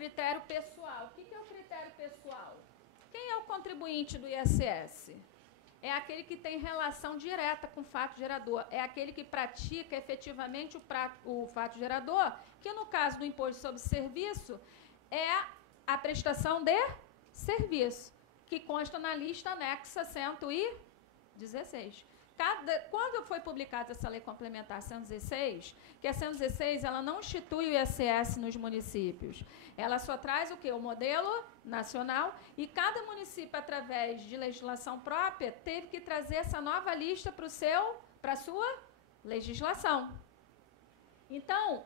critério pessoal. O que é o critério pessoal? Quem é o contribuinte do ISS? É aquele que tem relação direta com o fato gerador. É aquele que pratica efetivamente o fato gerador, que no caso do imposto sobre serviço, é a prestação de serviço, que consta na lista anexa 116. Quando foi publicada essa lei complementar 116, que a 116 ela não institui o ISS nos municípios, ela só traz o quê? O modelo nacional, e cada município, através de legislação própria, teve que trazer essa nova lista para a sua legislação. Então,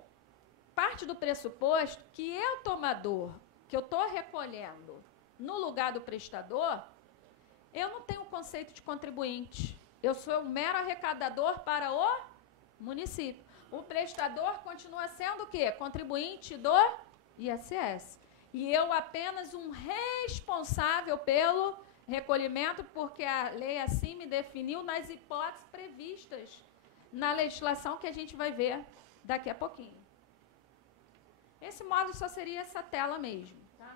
parte do pressuposto que eu, tomador, que eu estou recolhendo no lugar do prestador, eu não tenho o conceito de contribuinte. Eu sou um mero arrecadador para o município. O prestador continua sendo o quê? Contribuinte do ISS. E eu apenas um responsável pelo recolhimento, porque a lei assim me definiu nas hipóteses previstas na legislação que a gente vai ver daqui a pouquinho. Esse módulo só seria essa tela mesmo. Tá?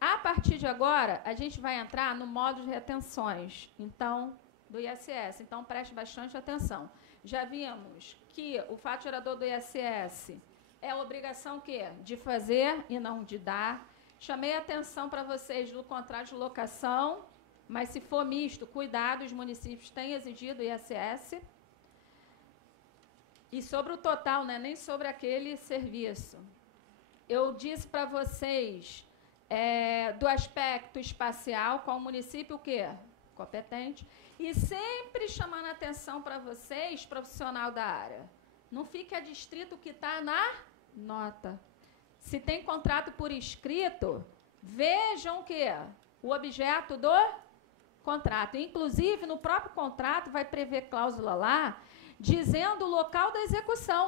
A partir de agora, a gente vai entrar no módulo de retenções, então, do ISS. Então, preste bastante atenção. Já vimos que o fato gerador do ISS é a obrigação quê? De fazer e não de dar. Chamei a atenção para vocês do contrato de locação, mas se for misto, cuidado, os municípios têm exigido o ISS. E sobre o total, né, nem sobre aquele serviço. Eu disse para vocês... do aspecto espacial, qual o município o quê? Competente. E sempre chamando a atenção para vocês, profissional da área. Não fique adstrito o que está na nota. Se tem contrato por escrito, vejam o quê? O objeto do contrato. Inclusive, no próprio contrato, vai prever cláusula lá, dizendo o local da execução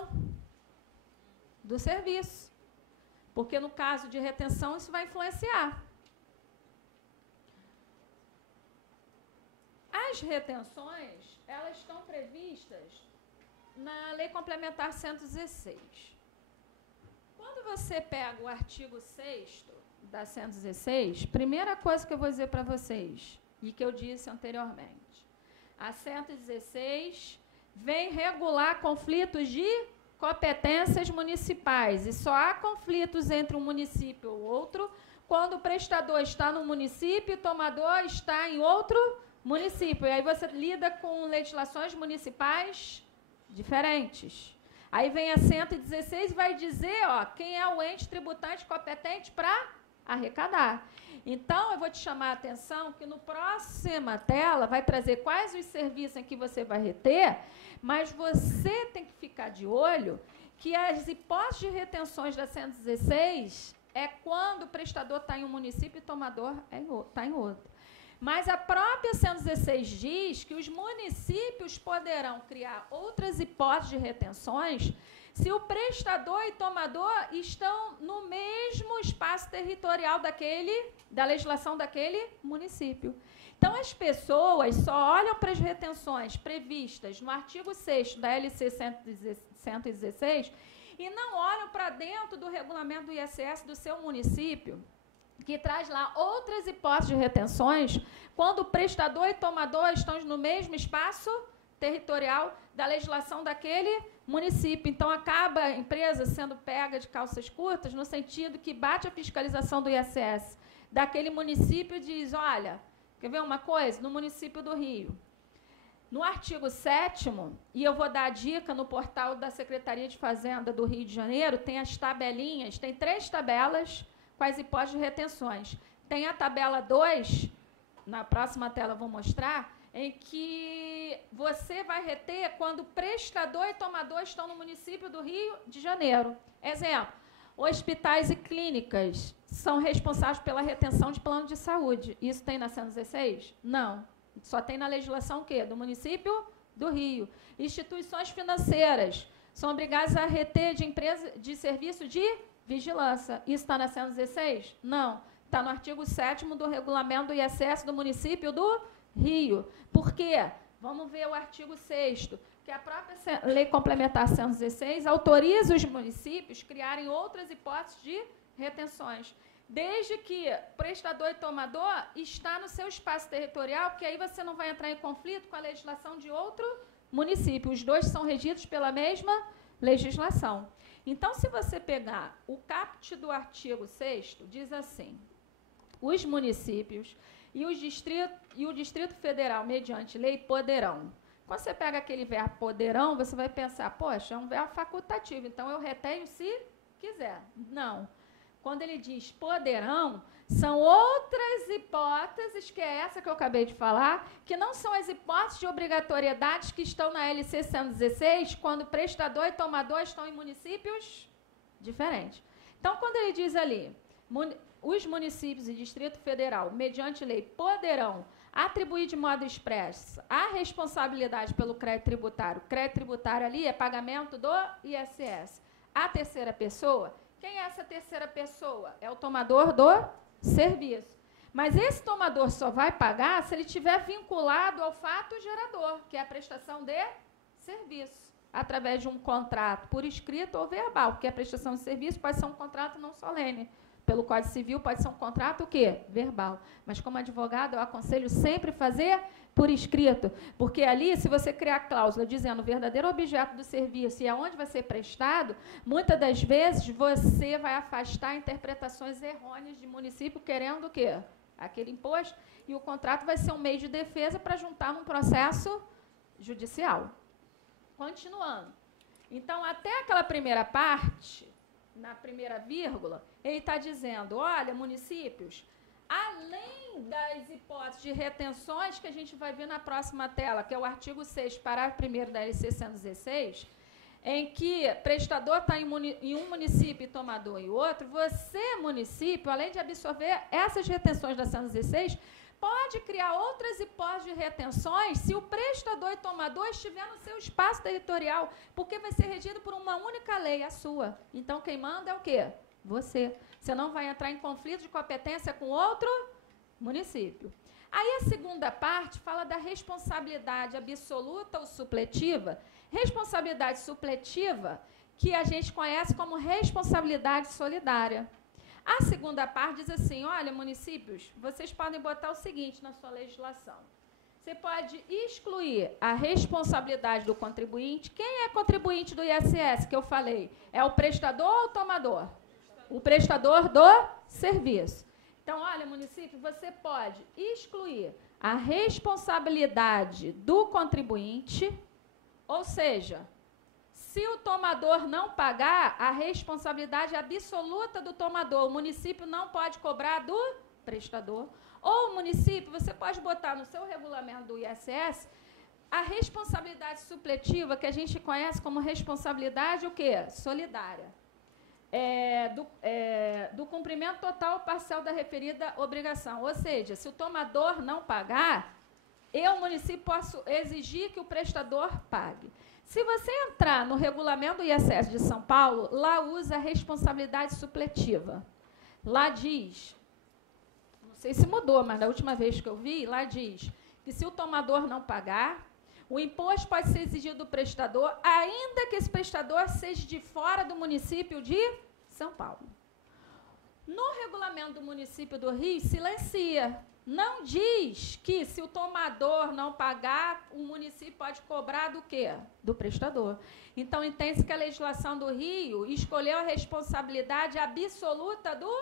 do serviço. Porque, no caso de retenção, isso vai influenciar. As retenções, elas estão previstas na Lei Complementar 116. Quando você pega o artigo 6º da 116, primeira coisa que eu vou dizer para vocês, e que eu disse anteriormente, a 116 vem regular conflitos de competências municipais, e só há conflitos entre um município ou outro quando o prestador está no município e o tomador está em outro município. E aí você lida com legislações municipais diferentes. Aí vem a 116 e vai dizer, ó, quem é o ente tributante competente para arrecadar. Então, eu vou te chamar a atenção que no próxima tela vai trazer quais os serviços em que você vai reter, mas você tem que ficar de olho que as hipóteses de retenções da 116 é quando o prestador está em um município e o tomador está em outro. Mas a própria 116 diz que os municípios poderão criar outras hipóteses de retenções se o prestador e tomador estão no mesmo espaço territorial da legislação daquele município. Então, as pessoas só olham para as retenções previstas no artigo 6º da LC 116 e não olham para dentro do regulamento do ISS do seu município, que traz lá outras hipóteses de retenções, quando o prestador e tomador estão no mesmo espaço territorial da legislação daquele município. Então, acaba a empresa sendo pega de calças curtas, no sentido que bate a fiscalização do ISS daquele município e diz, olha, quer ver uma coisa? No município do Rio, no artigo 7º, e eu vou dar a dica no portal da Secretaria de Fazenda do Rio de Janeiro, tem as tabelinhas, tem 3 tabelas com as hipóteses de retenções. Tem a tabela 2, na próxima tela eu vou mostrar, em que você vai reter quando prestador e tomador estão no município do Rio de Janeiro. Exemplo, hospitais e clínicas são responsáveis pela retenção de plano de saúde. Isso tem na 116? Não. Só tem na legislação o quê? Do município do Rio. Instituições financeiras são obrigadas a reter de empresa de serviço de vigilância. Isso está na 116? Não. Está no artigo 7º do regulamento do ISS do município do Rio. Por quê? Vamos ver o artigo 6º, que a própria Lei Complementar 116 autoriza os municípios a criarem outras hipóteses de retenções, desde que prestador e tomador está no seu espaço territorial, porque aí você não vai entrar em conflito com a legislação de outro município. Os dois são regidos pela mesma legislação. Então, se você pegar o caput do artigo 6º, diz assim: os municípios e o Distrito Federal, mediante lei, poderão. Quando você pega aquele verbo poderão, você vai pensar, poxa, é um verbo facultativo, então eu retenho se quiser. Não. Quando ele diz poderão, são outras hipóteses, que é essa que eu acabei de falar, que não são as hipóteses de obrigatoriedade que estão na LC 116, quando prestador e tomador estão em municípios diferentes. Então, quando ele diz ali, os municípios e Distrito Federal, mediante lei, poderão atribuir de modo expresso a responsabilidade pelo crédito tributário. O crédito tributário ali é pagamento do ISS. A terceira pessoa, quem é essa terceira pessoa? É o tomador do serviço. Mas esse tomador só vai pagar se ele estiver vinculado ao fato gerador, que é a prestação de serviço, através de um contrato por escrito ou verbal, porque a prestação de serviço pode ser um contrato não solene. Pelo Código Civil pode ser um contrato o quê? Verbal. Mas como advogado, eu aconselho sempre fazer por escrito, porque ali, se você criar cláusula dizendo o verdadeiro objeto do serviço e aonde vai ser prestado, muitas das vezes você vai afastar interpretações errôneas de município querendo o quê? Aquele imposto, e o contrato vai ser um meio de defesa para juntar num processo judicial. Continuando. Então, até aquela primeira parte, na primeira vírgula, ele está dizendo, olha, municípios, além das hipóteses de retenções que a gente vai ver na próxima tela, que é o artigo 6, parágrafo 1º da LC 116, em que prestador está em um município e tomador em outro, você, município, além de absorver essas retenções da 116, pode criar outras hipóteses de retenções se o prestador e tomador estiver no seu espaço territorial, porque vai ser regido por uma única lei, a sua. Então, quem manda é o quê? Você. Você não vai entrar em conflito de competência com outro município. Aí, a segunda parte fala da responsabilidade absoluta ou supletiva. Responsabilidade supletiva, que a gente conhece como responsabilidade solidária. A segunda parte diz assim, olha, municípios, vocês podem botar o seguinte na sua legislação. Você pode excluir a responsabilidade do contribuinte. Quem é contribuinte do ISS, que eu falei? É o prestador ou o tomador? O prestador do serviço. Então, olha, município, você pode excluir a responsabilidade do contribuinte, ou seja, se o tomador não pagar, a responsabilidade absoluta do tomador, o município não pode cobrar do prestador. Ou o município, você pode botar no seu regulamento do ISS a responsabilidade supletiva, que a gente conhece como responsabilidade o quê? Solidária. Do cumprimento total ou parcial da referida obrigação. Ou seja, se o tomador não pagar, eu, município, posso exigir que o prestador pague. Se você entrar no regulamento do ISS de São Paulo, lá usa a responsabilidade supletiva. Lá diz, não sei se mudou, mas da última vez que eu vi, lá diz que se o tomador não pagar, o imposto pode ser exigido do prestador, ainda que esse prestador seja de fora do município de São Paulo. No regulamento do município do Rio, silencia. Não diz que, se o tomador não pagar, o município pode cobrar do quê? Do prestador. Então, entende-se que a legislação do Rio escolheu a responsabilidade absoluta do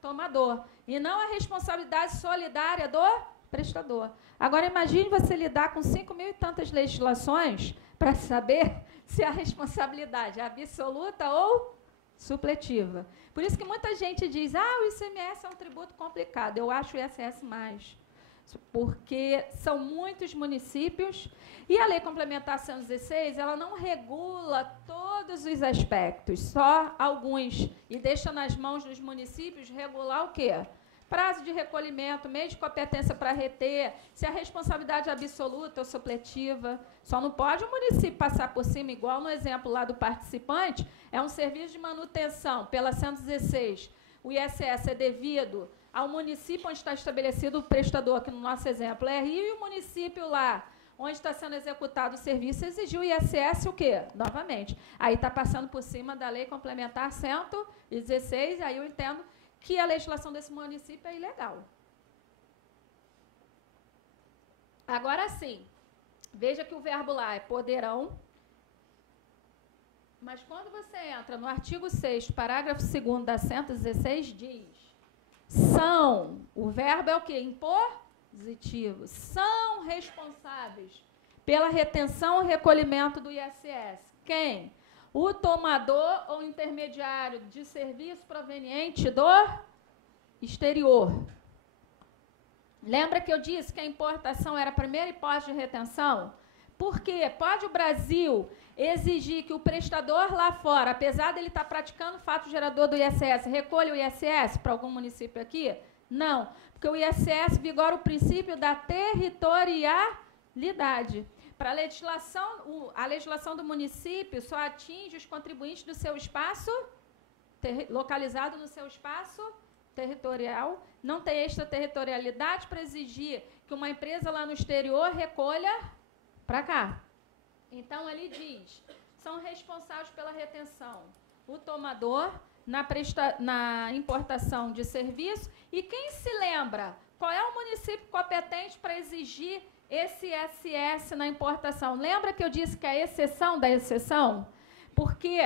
tomador e não a responsabilidade solidária do prestador. Agora, imagine você lidar com 5.000 e tantas legislações para saber se a responsabilidade é absoluta ou supletiva. Por isso que muita gente diz, o ICMS é um tributo complicado. Eu acho o ISS mais, porque são muitos municípios e a Lei Complementar 116, ela não regula todos os aspectos, só alguns, e deixa nas mãos dos municípios regular o quê? Prazo de recolhimento, meio de competência para reter, se a responsabilidade é absoluta ou supletiva. Só não pode o município passar por cima, igual no exemplo lá do participante, é um serviço de manutenção pela 116. O ISS é devido ao município onde está estabelecido o prestador, que no nosso exemplo é Rio, e o município lá onde está sendo executado o serviço, exigiu o ISS o quê? Novamente. Aí está passando por cima da Lei Complementar 116, aí eu entendo que a legislação desse município é ilegal. Agora sim, veja que o verbo lá é poderão, mas quando você entra no artigo 6º, parágrafo 2º da 116, diz, são, o verbo é o quê? Impositivo, são responsáveis pela retenção e recolhimento do ISS. Quem? O tomador ou intermediário de serviço proveniente do exterior. Lembra que eu disse que a importação era a primeira hipótese de retenção? Por quê? Pode o Brasil exigir que o prestador lá fora, apesar dele estar praticando o fato gerador do ISS, recolha o ISS para algum município aqui? Não, porque o ISS vigora o princípio da territorialidade. Para a legislação do município só atinge os contribuintes do seu espaço, localizado no seu espaço territorial, não tem extraterritorialidade para exigir que uma empresa lá no exterior recolha para cá. Então, ali diz, são responsáveis pela retenção o tomador na importação de serviço. E quem se lembra, qual é o município competente para exigir esse ISS na importação? Lembra que eu disse que é a exceção da exceção? Porque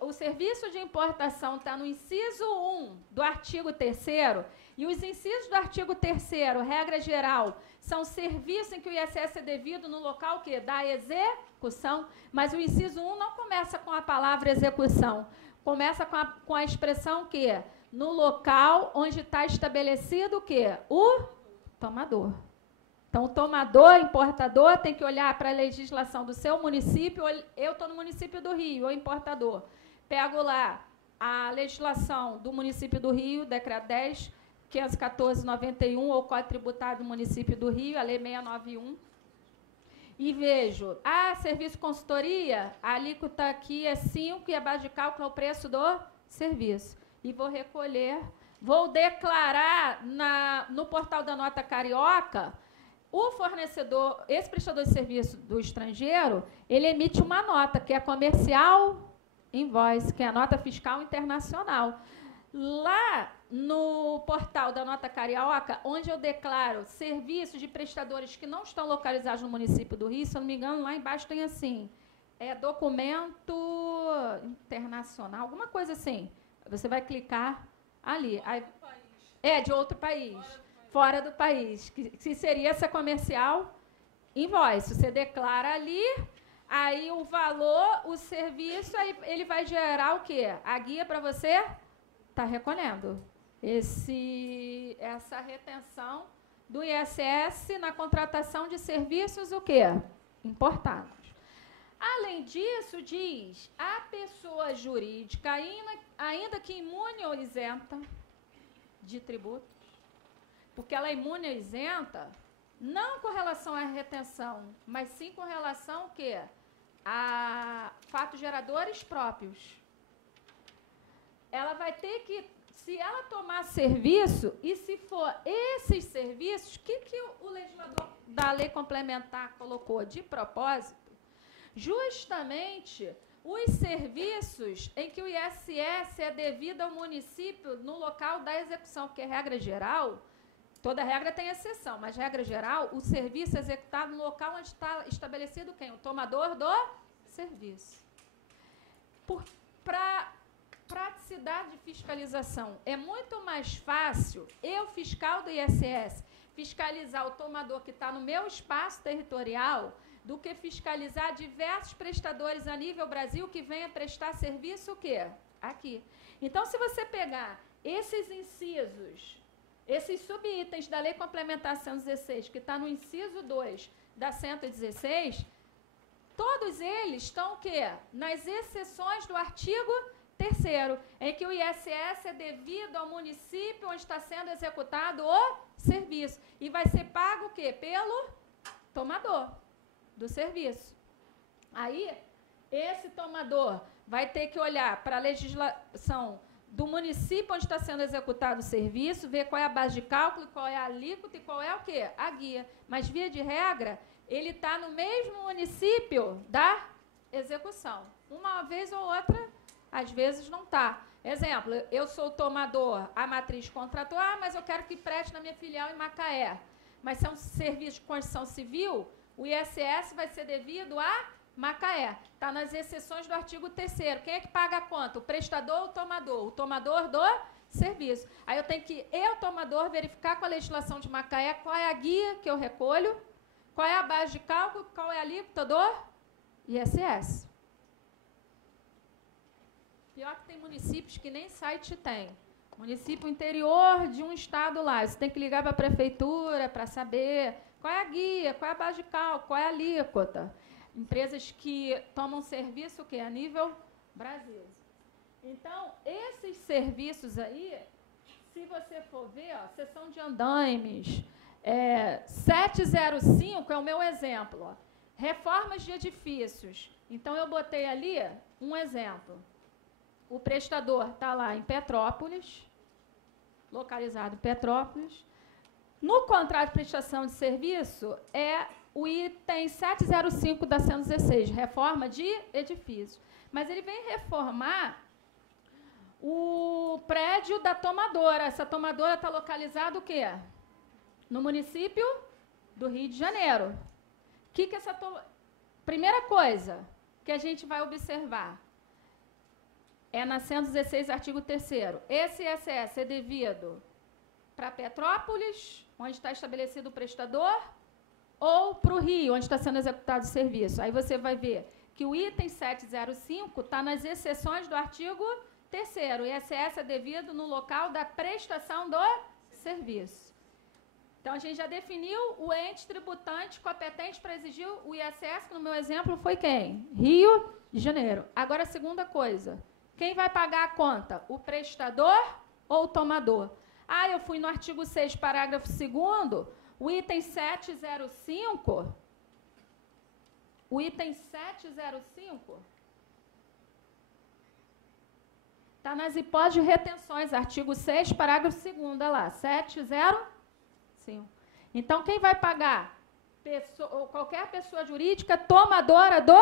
o serviço de importação está no inciso 1 do artigo 3º, e os incisos do artigo 3º, regra geral, são serviços em que o ISS é devido no local que da execução, mas o inciso 1 não começa com a palavra execução, começa com a expressão que no local onde está estabelecido o quê? O tomador. Então, o tomador, importador, tem que olhar para a legislação do seu município. Eu estou no município do Rio, o importador. Pego lá a legislação do município do Rio, decreto 10.514/91, ou Código Tributário do município do Rio, a lei 691, e vejo, serviço consultoria, a alíquota aqui é 5 e a base de cálculo é o preço do serviço. E vou recolher, vou declarar no portal da Nota Carioca. O fornecedor, esse prestador de serviço do estrangeiro, ele emite uma nota, que é a comercial invoice, que é a nota fiscal internacional. Lá no portal da Nota Carioca, onde eu declaro serviços de prestadores que não estão localizados no município do Rio, se eu não me engano, lá embaixo tem assim, documento internacional, alguma coisa assim. Você vai clicar ali. Aí, de outro país. Fora do país, que seria essa comercial invoice. Você declara ali, aí o valor, o serviço, aí ele vai gerar o quê? A guia para você estar recolhendo essa retenção do ISS na contratação de serviços o quê? Importados. Além disso, diz, a pessoa jurídica, ainda que imune ou isenta de tributo, porque ela é imune ou isenta, não com relação à retenção, mas sim com relação ao quê? A fatos geradores próprios. Ela vai ter que, se ela tomar serviço, e se for esses serviços, o que o legislador da lei complementar colocou de propósito? Justamente os serviços em que o ISS é devido ao município no local da execução, porque regra geral, toda regra tem exceção, mas regra geral, o serviço é executado no local onde está estabelecido quem? O tomador do serviço. Para praticidade de fiscalização, é muito mais fácil eu, fiscal do ISS, fiscalizar o tomador que está no meu espaço territorial do que fiscalizar diversos prestadores a nível Brasil que venham prestar serviço o quê? Aqui. Então, se você pegar esses incisos, esses subitens da Lei Complementar 116, que está no inciso 2 da 116, todos eles estão o quê? Nas exceções do artigo 3º, em que o ISS é devido ao município onde está sendo executado o serviço. E vai ser pago o quê? Pelo tomador do serviço. Aí, esse tomador vai ter que olhar para a legislação do município onde está sendo executado o serviço, ver qual é a base de cálculo, qual é a alíquota e qual é o quê? A guia. Mas, via de regra, ele está no mesmo município da execução. Uma vez ou outra, às vezes não está. Exemplo, eu sou tomador, a matriz contratou, mas eu quero que preste na minha filial em Macaé. Mas se é um serviço de construção civil, o ISS vai ser devido a Macaé. Está nas exceções do artigo 3º. Quem é que paga a conta? O prestador ou o tomador? O tomador do serviço. Aí eu tenho que, eu, tomador, verificar com a legislação de Macaé qual é a guia que eu recolho, qual é a base de cálculo, qual é a alíquota do ISS. Pior que tem municípios que nem site tem. Município interior de um estado lá. Você tem que ligar para a prefeitura para saber qual é a guia, qual é a base de cálculo, qual é a alíquota. Empresas que tomam serviço o quê? A nível Brasil. Então, esses serviços aí, se você for ver, ó, seção de andaimes, 705 é o meu exemplo. Ó, reformas de edifícios. Então, eu botei ali um exemplo. O prestador está lá em Petrópolis, localizado em Petrópolis. No contrato de prestação de serviço, é o item 705 da 116, reforma de edifício. Mas ele vem reformar o prédio da tomadora. Essa tomadora está localizada o quê? No município do Rio de Janeiro. Primeira coisa que a gente vai observar é na 116, artigo 3º. Esse ISS é devido para Petrópolis, onde está estabelecido o prestador, ou para o Rio, onde está sendo executado o serviço. Aí você vai ver que o item 705 está nas exceções do artigo 3º. O ISS é devido no local da prestação do serviço. Então, a gente já definiu o ente tributante competente para exigir o ISS, que no meu exemplo foi quem? Rio de Janeiro. Agora, a segunda coisa. Quem vai pagar a conta? O prestador ou o tomador? Ah, eu fui no artigo 6, parágrafo 2º, o item 705, está nas hipóteses de retenções, artigo 6, parágrafo 2º, olha lá, 705. Então, quem vai pagar? Qualquer pessoa jurídica tomadora do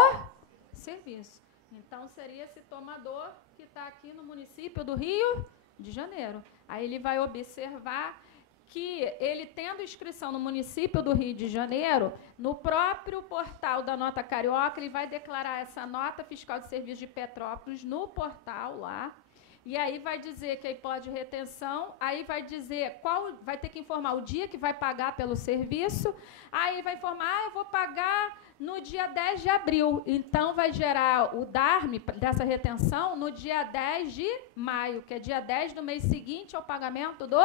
serviço. Então, seria esse tomador que está aqui no município do Rio de Janeiro. Aí ele vai observar que ele, tendo inscrição no município do Rio de Janeiro, no próprio portal da Nota Carioca, ele vai declarar essa nota fiscal de serviço de Petrópolis no portal lá, e aí vai dizer que aí pode retenção, aí vai dizer qual, vai ter que informar o dia que vai pagar pelo serviço, aí vai informar, eu vou pagar no dia 10 de abril, então vai gerar o DARM dessa retenção no dia 10 de maio, que é dia 10 do mês seguinte ao pagamento do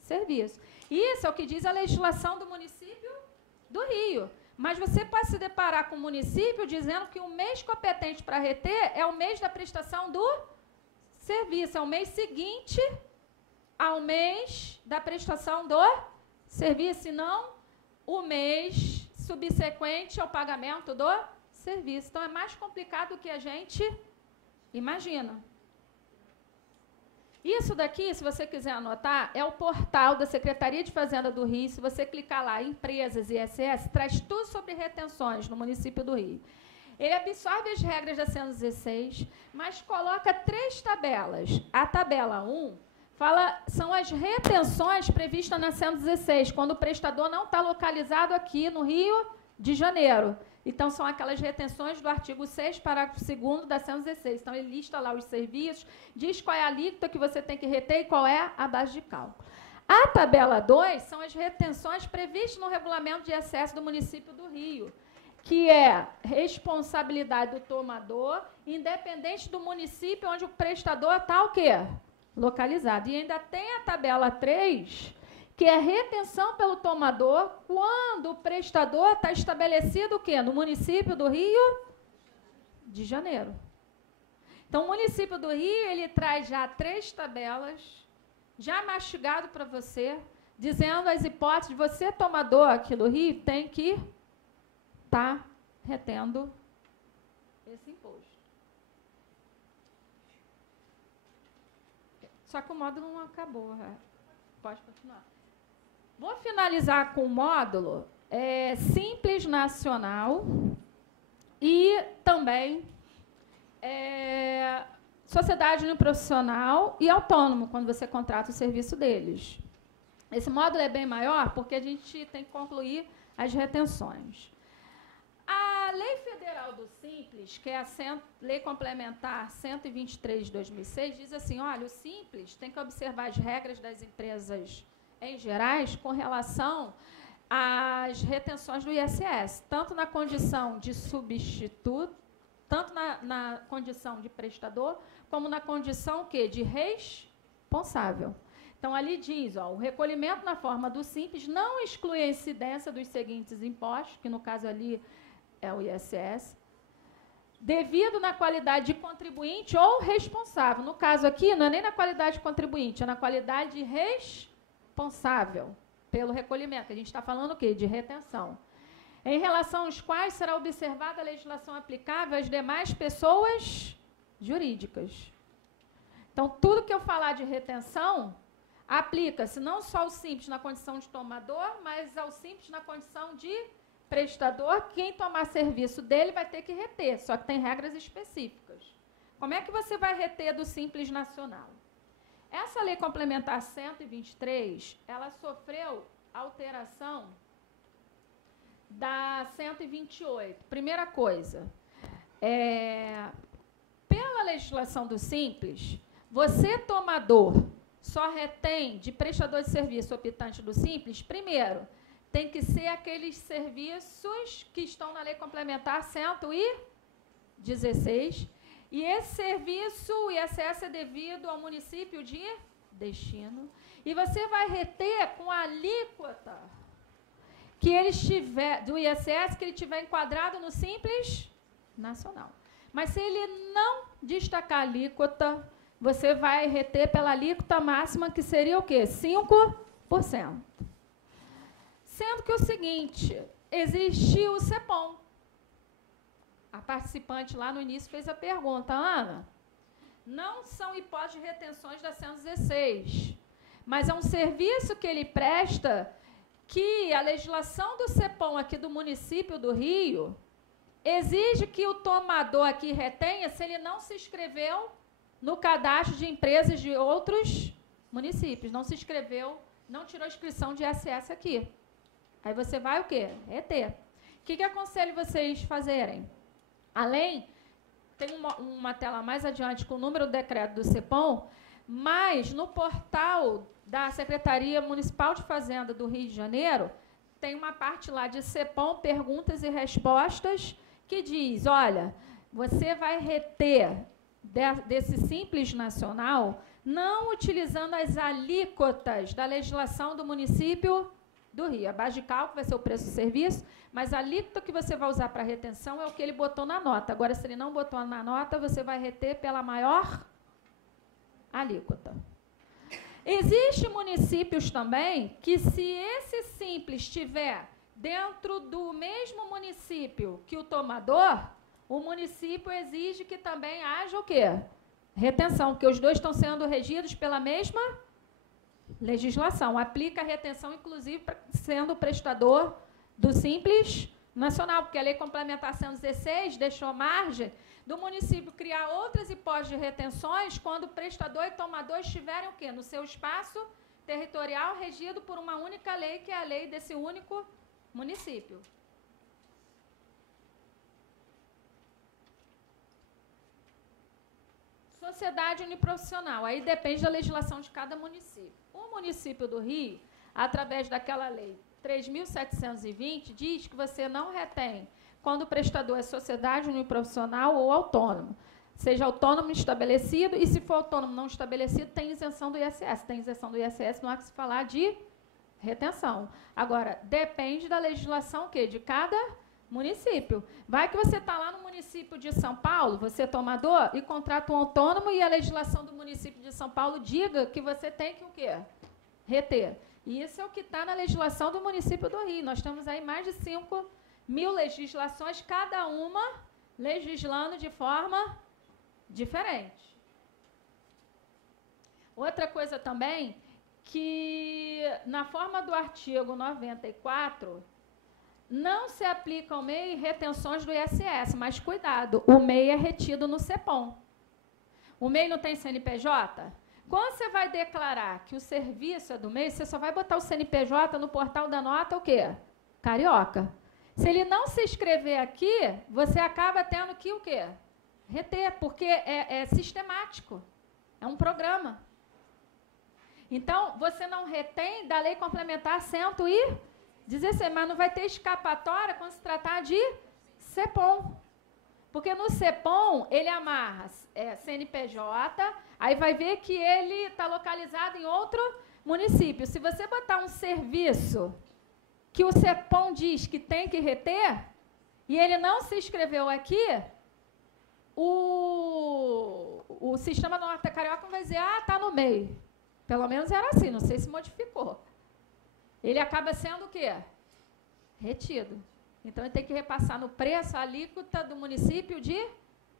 serviço. Isso é o que diz a legislação do município do Rio. Mas você pode se deparar com o município dizendo que o mês competente para reter é o mês da prestação do serviço, é o mês seguinte ao mês da prestação do serviço, e não o mês subsequente ao pagamento do serviço. Então, é mais complicado do que a gente imagina. Isso daqui, se você quiser anotar, é o portal da Secretaria de Fazenda do Rio. Se você clicar lá, Empresas ISS, traz tudo sobre retenções no município do Rio. Ele absorve as regras da 116, mas coloca 3 tabelas. A tabela 1 são as retenções previstas na 116, quando o prestador não está localizado aqui no Rio de Janeiro. Então, são aquelas retenções do artigo 6, parágrafo 2º da 116. Então, ele lista lá os serviços, diz qual é a alíquota que você tem que reter e qual é a base de cálculo. A tabela 2 são as retenções previstas no regulamento de ISS do município do Rio, que é responsabilidade do tomador, independente do município onde o prestador está o quê? Localizado. E ainda tem a tabela 3, que é retenção pelo tomador quando o prestador está estabelecido o quê? No município do Rio de Janeiro. Então, o município do Rio, ele traz já 3 tabelas, já mastigado para você, dizendo as hipóteses de você, tomador aqui do Rio, tem que estar retendo esse imposto. Só que o módulo não acabou. Pode continuar. Vou finalizar com o módulo Simples Nacional e também sociedade uniprofissional e autônomo, quando você contrata o serviço deles. Esse módulo é bem maior porque a gente tem que concluir as retenções. A Lei Federal do Simples, que é a Lei Complementar 123 de 2006, diz assim, olha, o Simples tem que observar as regras das empresas em gerais com relação às retenções do ISS, tanto na condição de substituto, tanto na condição de prestador, como na condição de responsável. Então, ali diz, ó, o recolhimento na forma do Simples não exclui a incidência dos seguintes impostos, que no caso ali é o ISS, devido na qualidade de contribuinte ou responsável. No caso aqui, não é nem na qualidade de contribuinte, é na qualidade de responsável pelo recolhimento, que a gente está falando o quê? De retenção. Em relação aos quais será observada a legislação aplicável às demais pessoas jurídicas. Então, tudo que eu falar de retenção aplica-se não só ao Simples na condição de tomador, mas ao Simples na condição de prestador. Quem tomar serviço dele vai ter que reter, só que tem regras específicas. Como é que você vai reter do Simples Nacional? Essa Lei Complementar 123, ela sofreu alteração da 128. Primeira coisa, pela legislação do Simples, você, tomador, só retém de prestador de serviço optante do Simples, primeiro, tem que ser aqueles serviços que estão na Lei Complementar 116, e esse serviço, o ISS, é devido ao município de destino, e você vai reter com a alíquota que ele estiver, do ISS, que ele tiver enquadrado no Simples Nacional. Mas se ele não destacar a alíquota, você vai reter pela alíquota máxima, que seria o quê? 5%. Sendo que o seguinte, existe o CEPOM. A participante lá no início fez a pergunta, Ana, não são hipóteses de retenções da 116, mas é um serviço que ele presta que a legislação do CEPOM aqui do município do Rio exige que o tomador aqui retenha se ele não se inscreveu no cadastro de empresas de outros municípios, não se inscreveu, não tirou inscrição de ISS aqui. Aí você vai o quê? Reter. O que aconselho vocês fazerem? Além, tem uma tela mais adiante com o número do decreto do CEPOM, mas no portal da Secretaria Municipal de Fazenda do Rio de Janeiro, tem uma parte lá de CEPOM, perguntas e respostas, que diz, olha, você vai reter desse Simples Nacional, não utilizando as alíquotas da legislação do município do Rio. A base de cálculo vai ser o preço do serviço, mas a alíquota que você vai usar para retenção é o que ele botou na nota. Agora, se ele não botou na nota, você vai reter pela maior alíquota. Existem municípios também que, se esse Simples estiver dentro do mesmo município que o tomador, o município exige que também haja o quê? Retenção, porque os dois estão sendo regidos pela mesma legislação. Aplica a retenção, inclusive, sendo o prestador do Simples Nacional, porque a Lei Complementar 116 deixou margem do município criar outras hipóteses de retenções quando o prestador e tomador estiverem o quê? No seu espaço territorial regido por uma única lei, que é a lei desse único município. Sociedade uniprofissional, aí depende da legislação de cada município. O município do Rio, através daquela lei 3.720, diz que você não retém quando o prestador é sociedade uniprofissional ou autônomo. Seja autônomo estabelecido, e se for autônomo não estabelecido, tem isenção do ISS. Tem isenção do ISS, não há que se falar de retenção. Agora, depende da legislação o quê? De cada município. Vai que você está lá no município de São Paulo, você é tomador, e contrata um autônomo, e a legislação do município de São Paulo diga que você tem que o quê? Reter. E isso é o que está na legislação do município do Rio. Nós temos aí mais de 5.000 legislações, cada uma legislando de forma diferente. Outra coisa também, que na forma do artigo 94, não se aplica ao MEI retenções do ISS, mas cuidado, o MEI é retido no CEPOM. O MEI não tem CNPJ? Quando você vai declarar que o serviço é do MEI, você só vai botar o CNPJ no portal da nota, o quê? Carioca. Se ele não se inscrever aqui, você acaba tendo que o quê? Reter, porque é sistemático. É um programa. Então, você não retém da Lei Complementar 116, mas não vai ter escapatória quando se tratar de CEPOM. Porque no CEPOM, ele amarra CNPJ, aí vai ver que ele está localizado em outro município. Se você botar um serviço que o CEPOM diz que tem que reter, e ele não se inscreveu aqui, o sistema da nota carioca vai dizer, está no meio. Pelo menos era assim, não sei se modificou. Ele acaba sendo o quê? Retido. Então, ele tem que repassar no preço a alíquota do município de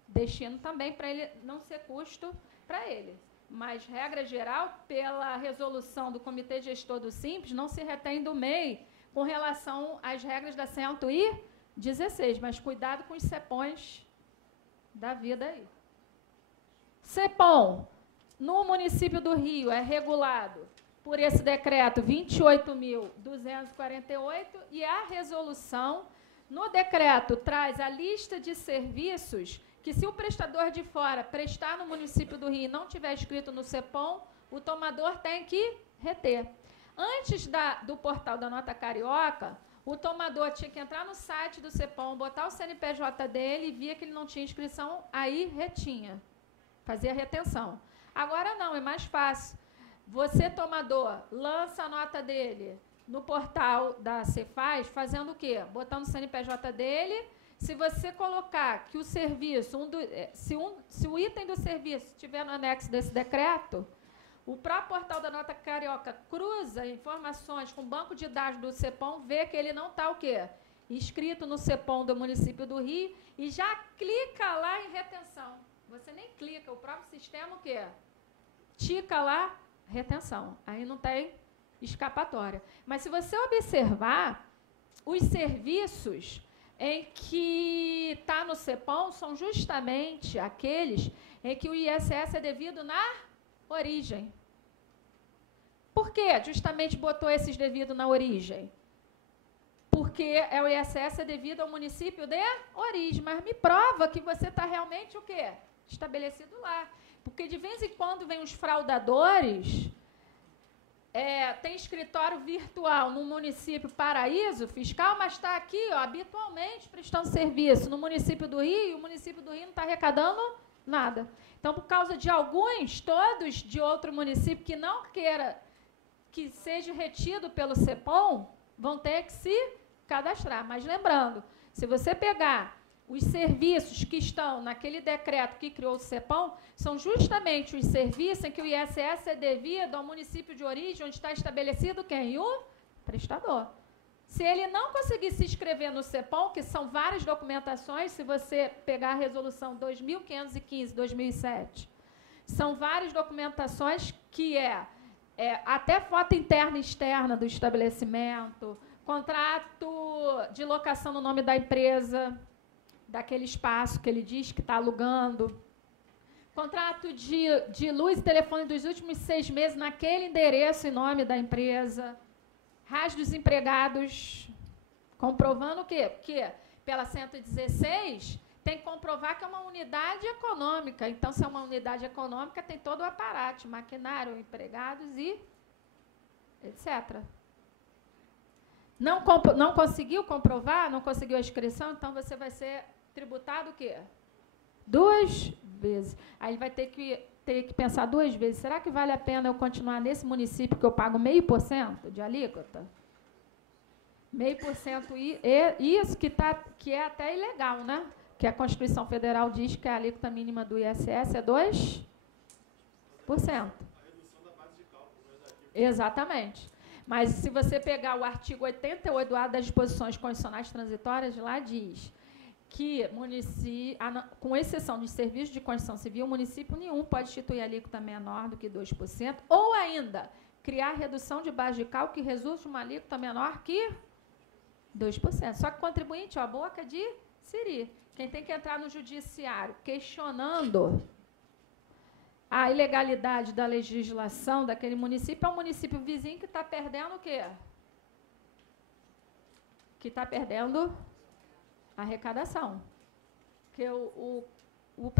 destino também, para ele não ser custo para ele. Mas, regra geral, pela resolução do Comitê Gestor do Simples, não se retém do MEI com relação às regras da 116. Mas cuidado com os CEPONs da vida aí. CEPOM, no município do Rio, é regulado por esse decreto 28.248 e a resolução no decreto traz a lista de serviços que, se o prestador de fora prestar no município do Rio e não tiver escrito no CEPOM, o tomador tem que reter. Antes do portal da Nota Carioca, o tomador tinha que entrar no site do CEPOM, botar o CNPJ dele e via que ele não tinha inscrição, aí retinha, fazia retenção. Agora não, é mais fácil. Você, tomador, lança a nota dele no portal da Cefaz, fazendo o quê? Botando o CNPJ dele. Se você colocar que o serviço, se o item do serviço estiver no anexo desse decreto, o próprio portal da Nota Carioca cruza informações com o banco de dados do CEPOM, vê que ele não está o quê? Inscrito no CEPOM do município do Rio e já clica lá em retenção. Você nem clica, o próprio sistema o quê? Tica lá, retenção. Aí não tem escapatória. Mas se você observar, os serviços em que está no CEPOM são justamente aqueles em que o ISS é devido na origem. Por que justamente botou esses devido na origem? Porque o ISS é devido ao município de origem. Mas me prova que você está realmente o quê? Estabelecido lá. Porque de vez em quando vem os fraudadores, tem escritório virtual no município Paraíso Fiscal, mas está aqui, ó, habitualmente prestando serviço no município do Rio, e o município do Rio não está arrecadando nada. Então, por causa de alguns, todos de outro município que não queira que seja retido pelo CEPOM, vão ter que se cadastrar. Mas lembrando, se você pegar os serviços que estão naquele decreto que criou o CEPOM, são justamente os serviços em que o ISS é devido ao município de origem, onde está estabelecido quem? O prestador. Se ele não conseguir se inscrever no CEPOM, que são várias documentações, se você pegar a resolução 2515/2007, são várias documentações que até foto interna e externa do estabelecimento, contrato de locação no nome da empresa, daquele espaço que ele diz que está alugando, contrato de luz e telefone dos últimos 6 meses naquele endereço em nome da empresa, rasgos dos empregados, comprovando o quê? Porque pela 116 tem que comprovar que é uma unidade econômica. Então, se é uma unidade econômica, tem todo o aparato, maquinário, empregados e etc. Não conseguiu comprovar, não conseguiu a inscrição, então você vai ser tributado o quê? 2 vezes. Aí ele vai ter que pensar 2 vezes. Será que vale a pena eu continuar nesse município que eu pago 0,5% de alíquota? 0,5%, isso que é até ilegal, né? Que a Constituição Federal diz que a alíquota mínima do ISS é 2%. A redução da base de cálculo. Exatamente. Mas se você pegar o artigo 88 do ato das disposições constitucionais transitórias, lá diz que, com exceção de serviços de construção civil, município nenhum pode instituir alíquota menor do que 2%, ou ainda criar redução de base de cálculo que resulte uma alíquota menor que 2%. Só que contribuinte, ó, boca de siri. Quem tem que entrar no judiciário questionando a ilegalidade da legislação daquele município é um município vizinho que está perdendo o quê? Que está perdendo a arrecadação. Porque o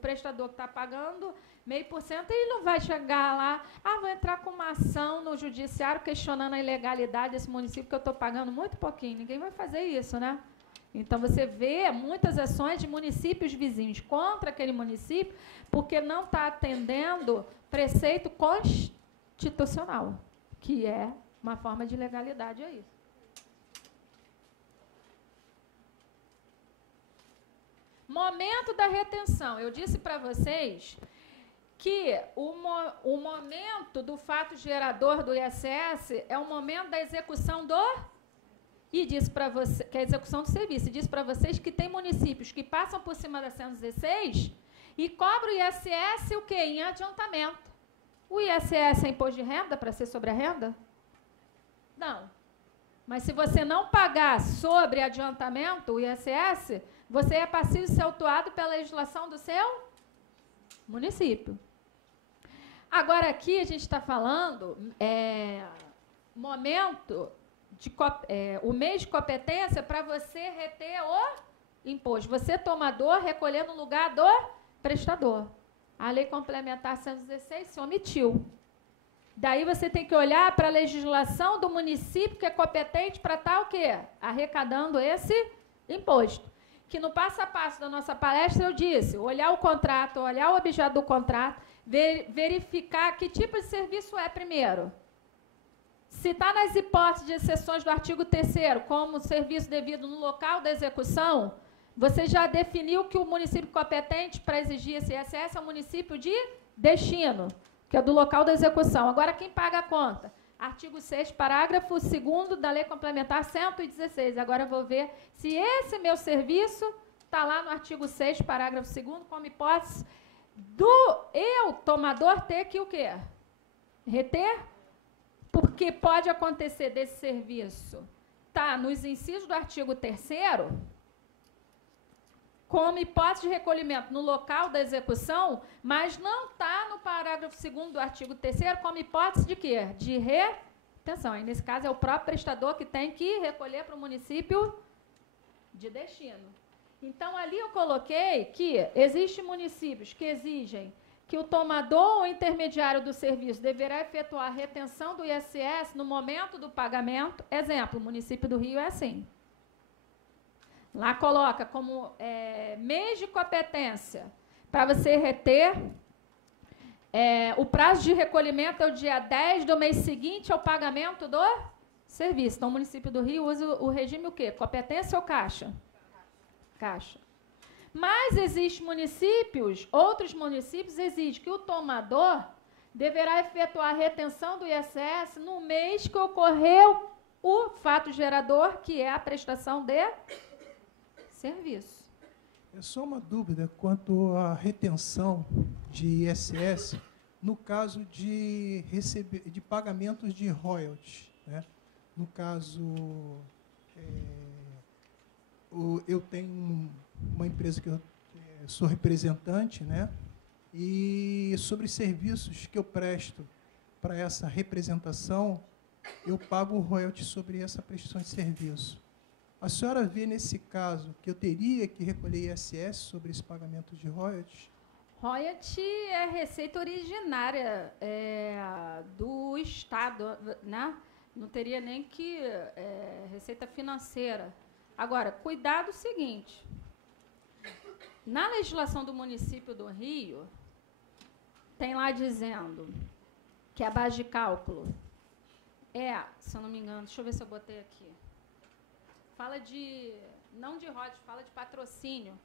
prestador que está pagando 0,5%, ele não vai chegar lá, vou entrar com uma ação no judiciário questionando a ilegalidade desse município que eu estou pagando muito pouquinho. Ninguém vai fazer isso, né? Então, você vê muitas ações de municípios vizinhos contra aquele município porque não está atendendo preceito constitucional, que é uma forma de ilegalidade aí. Momento da retenção. Eu disse para vocês que o momento do fato gerador do ISS é o momento da execução do... E disse para você que é a execução do serviço. E disse para vocês que tem municípios que passam por cima da 116 e cobram o ISS o quê? Em adiantamento. O ISS é imposto de renda para ser sobre a renda? Não. Mas se você não pagar sobre adiantamento o ISS, você é passivo de ser autuado pela legislação do seu município. Agora, aqui a gente está falando momento... o mês de competência para você reter o imposto. Você, tomador, recolher no lugar do prestador. A lei complementar 116 se omitiu. Daí você tem que olhar para a legislação do município que é competente para estar o quê? Arrecadando esse imposto. Que no passo a passo da nossa palestra eu disse, olhar o contrato, olhar o objeto do contrato, verificar que tipo de serviço é primeiro. Se está nas hipóteses de exceções do artigo 3º, como serviço devido no local da execução, você já definiu que o município competente para exigir esse ISS é o município de destino, que é do local da execução. Agora, quem paga a conta? Artigo 6º, parágrafo 2º da Lei Complementar 116. Agora, eu vou ver se esse meu serviço está lá no artigo 6º, parágrafo 2º, como hipótese do eu, tomador, ter que o quê? Reter? Porque pode acontecer desse serviço tá nos incisos do artigo 3º, como hipótese de recolhimento no local da execução, mas não está no parágrafo 2º do artigo 3º como hipótese de quê? De retenção. Aí, nesse caso, é o próprio prestador que tem que recolher para o município de destino. Então, ali eu coloquei que existem municípios que exigem que o tomador ou intermediário do serviço deverá efetuar a retenção do ISS no momento do pagamento. Exemplo, o município do Rio é assim. Lá coloca como mês de competência para você reter. O prazo de recolhimento é o dia 10 do mês seguinte ao pagamento do serviço. Então, o município do Rio usa o regime o quê? Competência ou caixa? Caixa. Mas existem municípios, outros municípios exigem que o tomador deverá efetuar a retenção do ISS no mês que ocorreu o fato gerador, que é a prestação de serviço. É só uma dúvida quanto à retenção de ISS no caso de pagamentos de royalties, né? No caso, eu tenho uma empresa que eu sou representante, né? E sobre serviços que eu presto para essa representação, eu pago o royalties sobre essa prestação de serviço. A senhora vê, nesse caso, que eu teria que recolher ISS sobre esse pagamento de royalties? Royalty é receita originária do Estado, né? Não teria nem que receita financeira. Agora, cuidado o seguinte, na legislação do município do Rio, tem lá dizendo que a base de cálculo se eu não me engano, deixa eu ver se eu botei aqui, fala de, não de royalties, fala de patrocínio.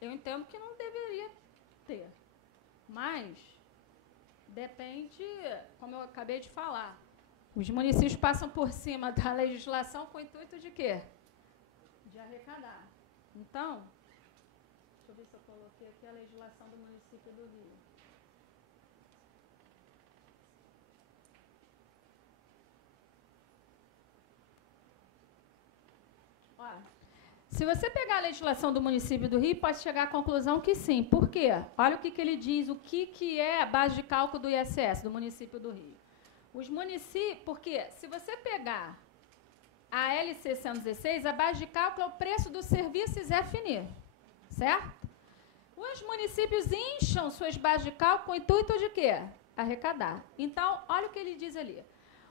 Eu entendo que não deveria ter, mas depende, como eu acabei de falar, os municípios passam por cima da legislação com o intuito de quê? De arrecadar. Então, deixa eu ver se eu coloquei aqui a legislação do município do Rio. Se você pegar a legislação do município do Rio, pode chegar à conclusão que sim. Por quê? Olha o que ele diz, o que é a base de cálculo do ISS do município do Rio. Os municípios, porque se você pegar a LC 116, a base de cálculo é o preço do serviço ISEFNI, certo? Os municípios incham suas bases de cálculo com o intuito de quê? Arrecadar. Então, olha o que ele diz ali.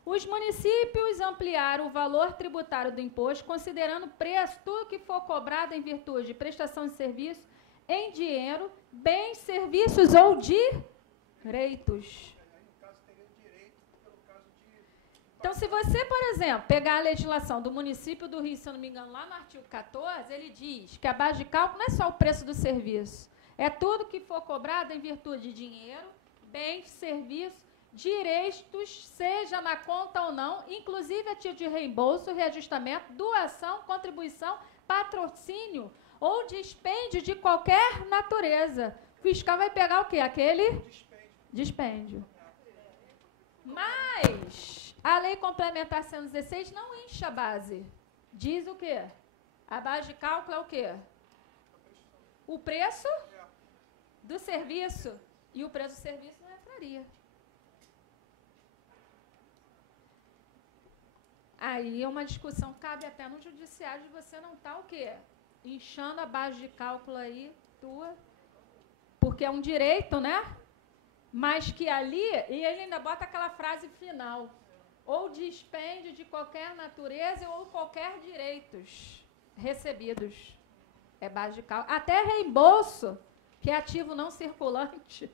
Os municípios ampliaram o valor tributário do imposto, considerando o preço, tudo que for cobrado em virtude de prestação de serviço, em dinheiro, bens, serviços ou direitos. Então, se você, por exemplo, pegar a legislação do município do Rio, se eu não me engano, lá no artigo 14, ele diz que a base de cálculo não é só o preço do serviço, é tudo que for cobrado em virtude de dinheiro, bens, serviços, direitos, seja na conta ou não, inclusive a título de reembolso, reajustamento, doação, contribuição, patrocínio ou dispêndio de qualquer natureza. O fiscal vai pegar o quê? Aquele dispêndio. Mas a Lei Complementar 116 não incha a base. Diz o quê? A base de cálculo é o quê? O preço do serviço. E o preço do serviço não entraria. Aí é uma discussão, cabe até no judiciário, de você não estar o quê? Inchando a base de cálculo aí, tua, porque é um direito, né? Mas que ali, e ele ainda bota aquela frase final, ou dispêndio de qualquer natureza ou qualquer direitos recebidos. É base de cálculo. Até reembolso, que é ativo não circulante,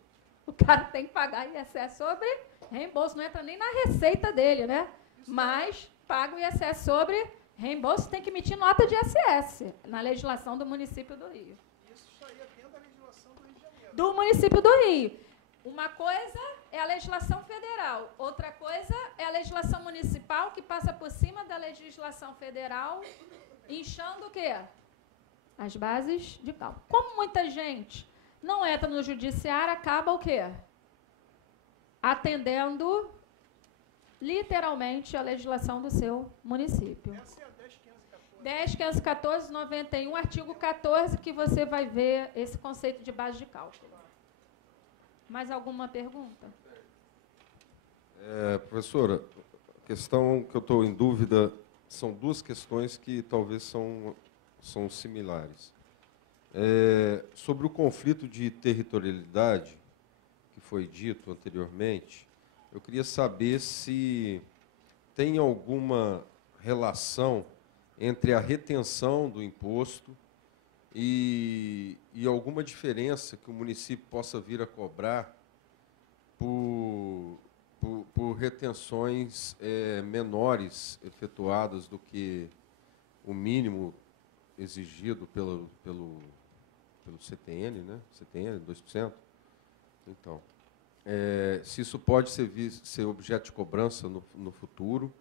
o cara tem que pagar ISS sobre reembolso, não entra nem na receita dele, né? Mas paga o ISS sobre reembolso, tem que emitir nota de ISS na legislação do município do Rio. Isso estaria dentro da legislação do Rio de Janeiro. Do município do Rio. Uma coisa é a legislação federal, outra coisa é a legislação municipal, que passa por cima da legislação federal, inchando o quê? As bases de cálculo. Como muita gente não entra no judiciário, acaba o quê? Atendendo literalmente a legislação do seu município. Essa é a 10.514, 91, artigo 14, que você vai ver esse conceito de base de cálculo. Mais alguma pergunta? Professora, a questão que eu estou em dúvida são duas questões que talvez são similares. Sobre o conflito de territorialidade, que foi dito anteriormente, eu queria saber se tem alguma relação entre a retenção do imposto e alguma diferença que o município possa vir a cobrar por retenções menores efetuadas do que o mínimo exigido pelo CTN, né? CTN, 2%. Então, se isso pode ser objeto de cobrança no futuro,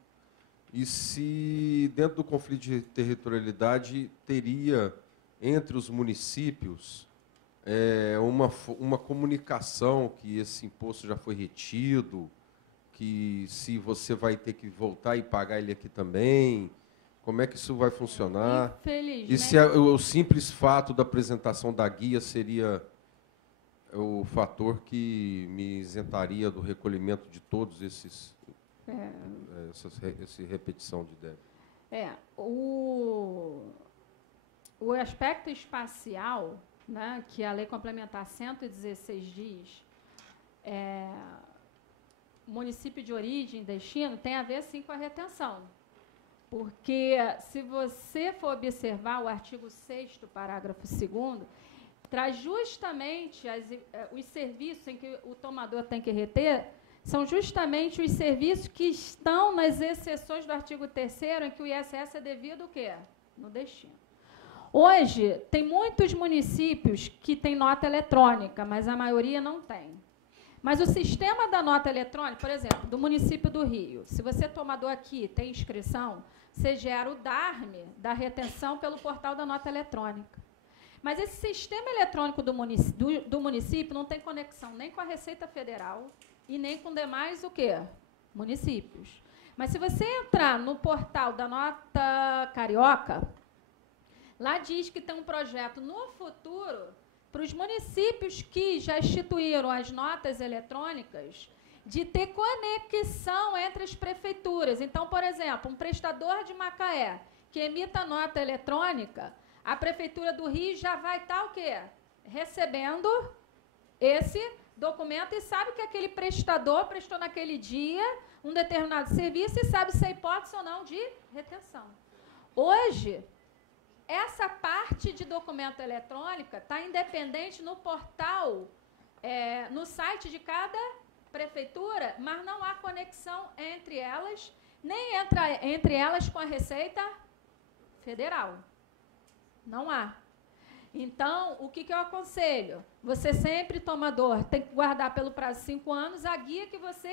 e se, dentro do conflito de territorialidade, teria, entre os municípios, uma comunicação que esse imposto já foi retido, que se você vai ter que voltar e pagar ele aqui também, como é que isso vai funcionar? Infelizmente. E se o simples fato da apresentação da guia seria o fator que me isentaria do recolhimento de todos essa repetição de débito? O aspecto espacial, né, que a Lei Complementar 116 diz, município de origem e destino, tem a ver, sim, com a retenção. Porque, se você for observar o artigo 6º, parágrafo 2º, traz justamente os serviços em que o tomador tem que reter, são justamente os serviços que estão nas exceções do artigo 3º, em que o ISS é devido o quê? No destino. Hoje, tem muitos municípios que têm nota eletrônica, mas a maioria não tem. Mas o sistema da nota eletrônica, por exemplo, do município do Rio, se você tomador aqui tem inscrição, você gera o DARME da retenção pelo portal da nota eletrônica. Mas esse sistema eletrônico do município não tem conexão nem com a Receita Federal e nem com demais o quê? Municípios. Mas se você entrar no portal da nota carioca, Lá diz que tem um projeto no futuro para os municípios que já instituíram as notas eletrônicas de ter conexão entre as prefeituras. Então, por exemplo, um prestador de Macaé que emita nota eletrônica, a Prefeitura do Rio já vai estar o quê? Recebendo esse documento e sabe que aquele prestador prestou naquele dia um determinado serviço e sabe se é hipótese ou não de retenção. Hoje, essa parte de documento eletrônica está independente no portal, no site de cada prefeitura, mas não há conexão entre elas, nem entre elas com a Receita Federal. Não há. Então, o que eu aconselho? Você sempre, tomador, tem que guardar pelo prazo de 5 anos a guia que você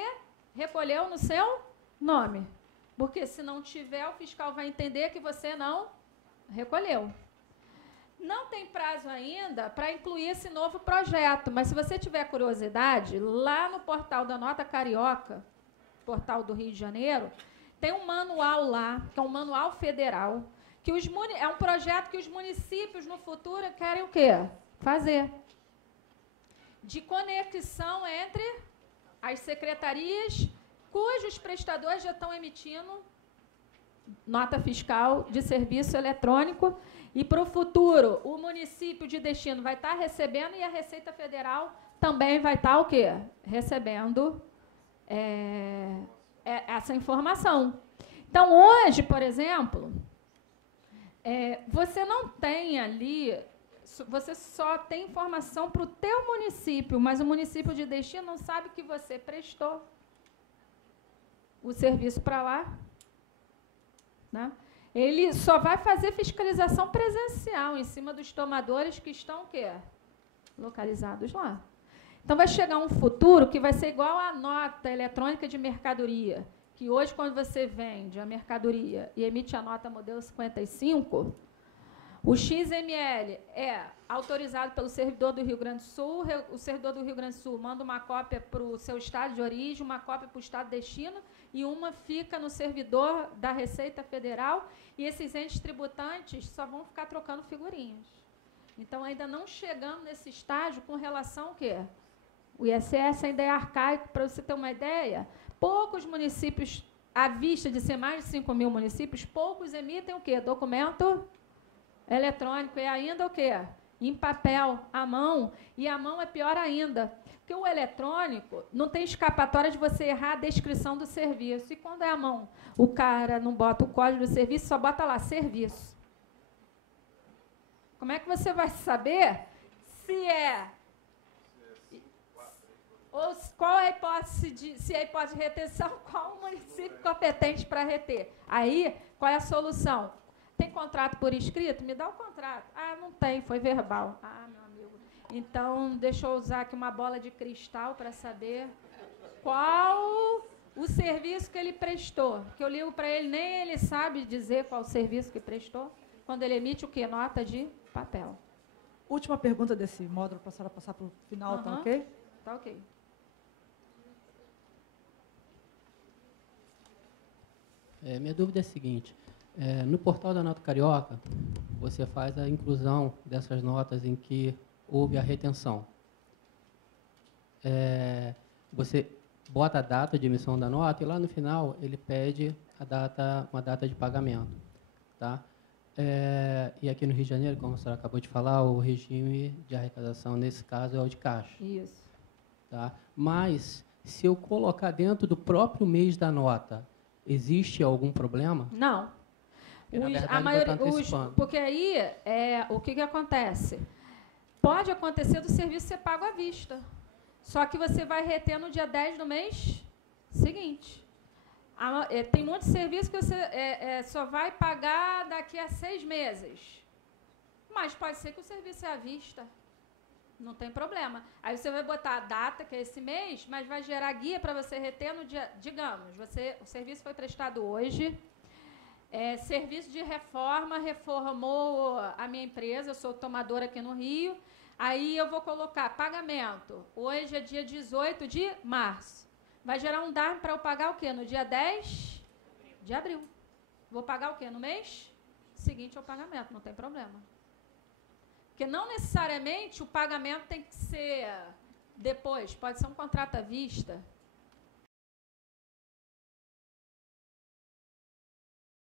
recolheu no seu nome. Porque, se não tiver, o fiscal vai entender que você não recolheu. Não tem prazo ainda para incluir esse novo projeto, mas se você tiver curiosidade, lá no portal da Nota Carioca, portal do Rio de Janeiro, tem um manual lá, que é um manual federal, que é um projeto que os municípios no futuro querem o quê? Fazer. De conexão entre as secretarias, cujos prestadores já estão emitindo nota fiscal de serviço eletrônico, e para o futuro o município de destino vai estar recebendo e a Receita Federal também vai estar o quê? Recebendo essa informação. Então, hoje, por exemplo, você não tem ali, você só tem informação para o teu município, mas o município de destino não sabe que você prestou o serviço para lá. Né? Ele só vai fazer fiscalização presencial em cima dos tomadores que estão o quê? Localizados lá. Então, vai chegar um futuro que vai ser igual à nota eletrônica de mercadoria, que hoje, quando você vende a mercadoria e emite a nota modelo 55, o XML é autorizado pelo servidor do Rio Grande do Sul, o servidor do Rio Grande do Sul manda uma cópia para o seu estado de origem, uma cópia para o estado de destino, e uma fica no servidor da Receita Federal, e esses entes tributantes só vão ficar trocando figurinhas. Então, ainda não chegamos nesse estágio com relação ao quê? O ISS ainda é arcaico, para você ter uma ideia, poucos municípios, à vista de ser mais de 5 mil municípios, poucos emitem o quê? Documento eletrônico, e ainda o quê? Em papel, à mão, e a mão é pior ainda, porque o eletrônico não tem escapatória de você errar a descrição do serviço, e quando é à mão, o cara não bota o código do serviço, só bota lá, serviço. Como é que você vai saber se ou qual é a hipótese se é a hipótese de retenção, qual o município competente para reter? Aí, qual é a solução? Tem contrato por escrito? Me dá o contrato. Ah, não tem, foi verbal. Ah, meu amigo. Então, deixa eu usar aqui uma bola de cristal para saber qual o serviço que ele prestou. Que eu ligo para ele, nem ele sabe dizer qual o serviço que prestou, quando ele emite o quê? Nota de papel. Última pergunta desse módulo, para a senhora passar para o final, tá ok? Tá ok. Minha dúvida é a seguinte, no portal da Nota Carioca, você faz a inclusão dessas notas em que houve a retenção. Você bota a data de emissão da nota e lá no final ele pede uma data de pagamento. Tá? E aqui no Rio de Janeiro, como a senhora acabou de falar, o regime de arrecadação, nesse caso, é o de caixa. Isso. Tá? Mas, se eu colocar dentro do próprio mês da nota, existe algum problema? Não. Porque aí, o que acontece? Pode acontecer do serviço ser pago à vista. Só que você vai reter no dia 10 do mês seguinte. Tem muitos serviços que você só vai pagar daqui a 6 meses. Mas pode ser que o serviço é à vista. Não tem problema. Aí você vai botar a data, que é esse mês, mas vai gerar guia para você reter no dia, digamos, o serviço foi prestado hoje, serviço de reformou a minha empresa, eu sou tomadora aqui no Rio, aí eu vou colocar pagamento, hoje é dia 18 de março, vai gerar um DARM para eu pagar o quê? No dia 10 de abril. Vou pagar o quê? No mês seguinte ao pagamento, não tem problema. Porque não necessariamente o pagamento tem que ser depois, pode ser um contrato à vista.